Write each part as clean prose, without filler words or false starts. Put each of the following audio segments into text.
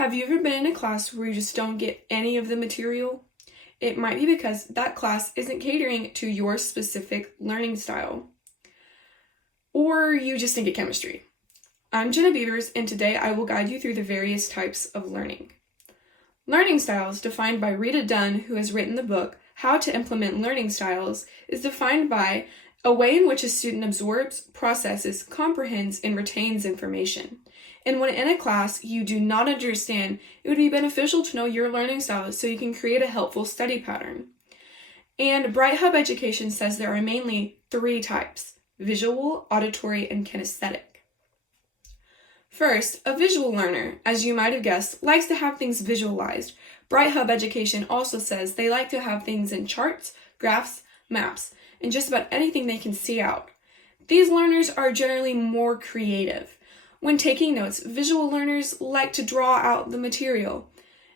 Have you ever been in a class where you just don't get any of the material? It might be because that class isn't catering to your specific learning style. Or you just think of chemistry. I'm Jenna Beavers, and today I will guide you through the various types of learning. Learning styles, defined by Rita Dunn, who has written the book How to Implement Learning Styles, is defined by a way in which a student absorbs, processes, comprehends, and retains information. And when in a class you do not understand, it would be beneficial to know your learning style so you can create a helpful study pattern. And Bright Hub Education says there are mainly 3 types: visual, auditory, and kinesthetic. First, a visual learner, as you might have guessed, likes to have things visualized. Bright Hub Education also says they like to have things in charts, graphs, maps, and just about anything they can see out. These learners are generally more creative. When taking notes, visual learners like to draw out the material,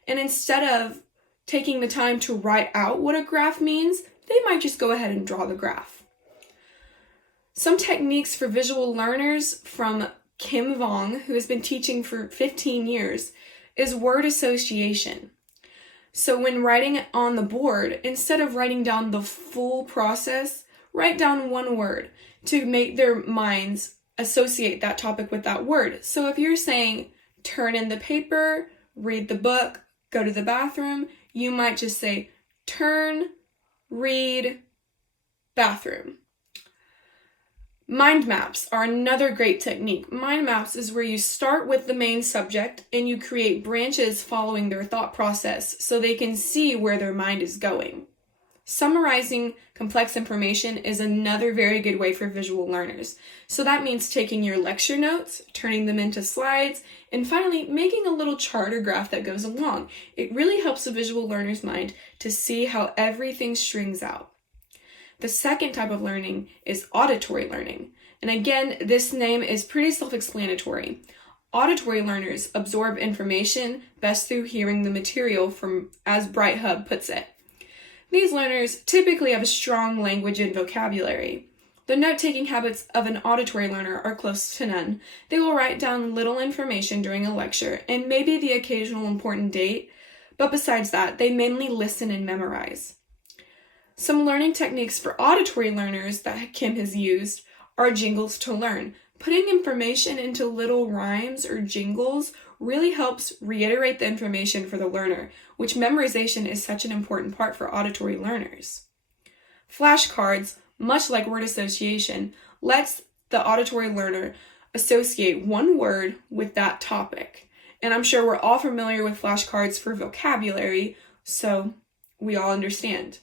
and instead of taking the time to write out what a graph means, they might just go ahead and draw the graph. Some techniques for visual learners from Kim Vong, who has been teaching for 15 years, is word association. So when writing on the board, instead of writing down the full process, write down one word to make their minds associate that topic with that word. So if you're saying turn in the paper, read the book, go to the bathroom, you might just say turn, read, bathroom. Mind maps are another great technique. Mind maps is where you start with the main subject and you create branches following their thought process so they can see where their mind is going. Summarizing complex information is another very good way for visual learners. So that means taking your lecture notes, turning them into slides, and finally making a little chart or graph that goes along. It really helps a visual learner's mind to see how everything strings out. The second type of learning is auditory learning. And again, this name is pretty self-explanatory. Auditory learners absorb information best through hearing the material from, as Bright Hub puts it. These learners typically have a strong language and vocabulary. The note-taking habits of an auditory learner are close to none. They will write down little information during a lecture and maybe the occasional important date, but besides that, they mainly listen and memorize. Some learning techniques for auditory learners that Kim has used are jingles to learn. Putting information into little rhymes or jingles really helps reiterate the information for the learner, which memorization is such an important part for auditory learners. Flashcards, much like word association, lets the auditory learner associate one word with that topic. And I'm sure we're all familiar with flashcards for vocabulary, so we all understand.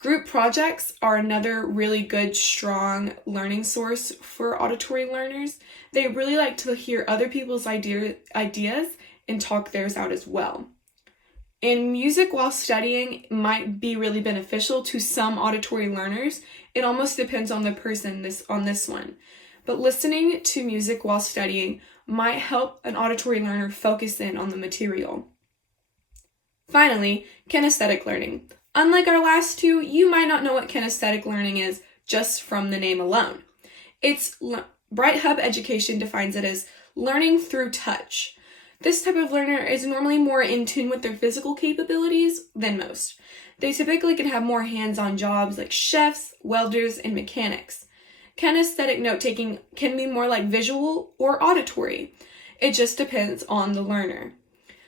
Group projects are another really good, strong learning source for auditory learners. They really like to hear other people's ideas and talk theirs out as well. And music while studying might be really beneficial to some auditory learners. It almost depends on the person on this one. But listening to music while studying might help an auditory learner focus in on the material. Finally, kinesthetic learning. Unlike our last two, you might not know what kinesthetic learning is just from the name alone. Bright Hub Education defines it as learning through touch. This type of learner is normally more in tune with their physical capabilities than most. They typically can have more hands-on jobs like chefs, welders, and mechanics. Kinesthetic note-taking can be more like visual or auditory. It just depends on the learner.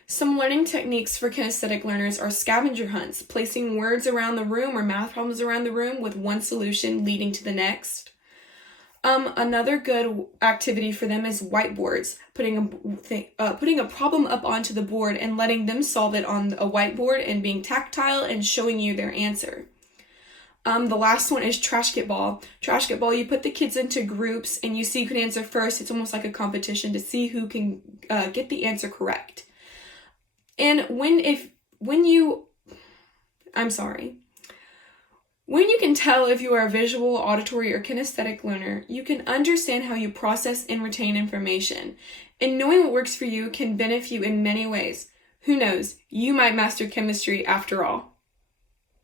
Some learning techniques for kinesthetic learners are scavenger hunts, placing words around the room or math problems around the room with one solution leading to the next. Another good activity for them is whiteboards, putting a problem up onto the board and letting them solve it on a whiteboard and being tactile and showing you their answer. The last one is trash get ball. Trash get ball, you put the kids into groups and you see who can answer first. It's almost like a competition to see who can get the answer correct. And when you can tell if you are a visual, auditory, or kinesthetic learner, you can understand how you process and retain information. And knowing what works for you can benefit you in many ways. Who knows, you might master chemistry after all.